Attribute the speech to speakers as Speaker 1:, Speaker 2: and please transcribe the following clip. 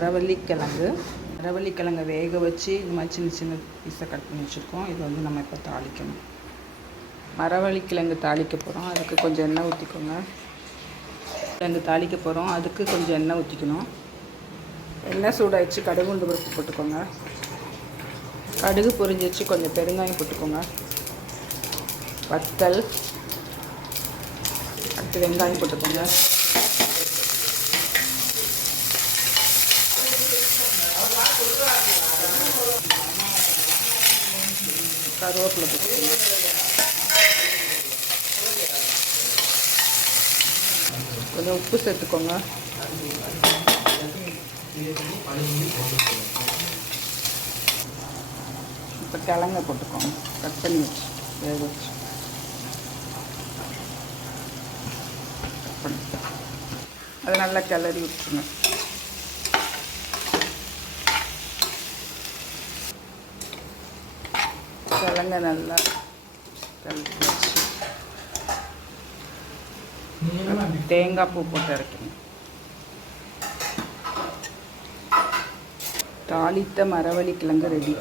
Speaker 1: மரவள்ளி கிழங்கு மரவள்ளி வேக வச்சு இந்த மாதிரி சின்ன சின்ன பீஸை கட் பண்ணி வச்சுருக்கோம். இது வந்து நம்ம இப்போ தாளிக்கணும். மரவள்ளி கிழங்கு தாளிக்க போகிறோம் அதுக்கு கொஞ்சம் எண்ணெய் ஊற்றிக்கோங்க கிழங்கு தாளிக்க போகிறோம் அதுக்கு கொஞ்சம் எண்ணெய் ஊற்றிக்கணும் எண்ணெய் சூடாகிடுச்சு கடுகு உண்டு பருப்பு போட்டுக்கோங்க. கடுகு பொரிஞ்சிச்சு கொஞ்சம் பெருங்காயம் போட்டுக்கோங்க. வத்தல். அடுத்து வெங்காயம் போட்டுக்கோங்க. கருவேப்பிலை போட்டுக்கோங்க. கொஞ்சம் உப்பு சேர்த்துக்கோங்க. இப்போ கிழங்க போட்டுக்கோங்க. கட் பண்ணி வச்சு வேக வச்சு. அதை நல்லா கிளறி விட்டுருங்க. கிழங்க நல்லா கிளறி வச்சு. தேங்காய் பூ போட்டு இறக்கணும் தாளித்த மரவள்ளி கிழங்கு ரெடி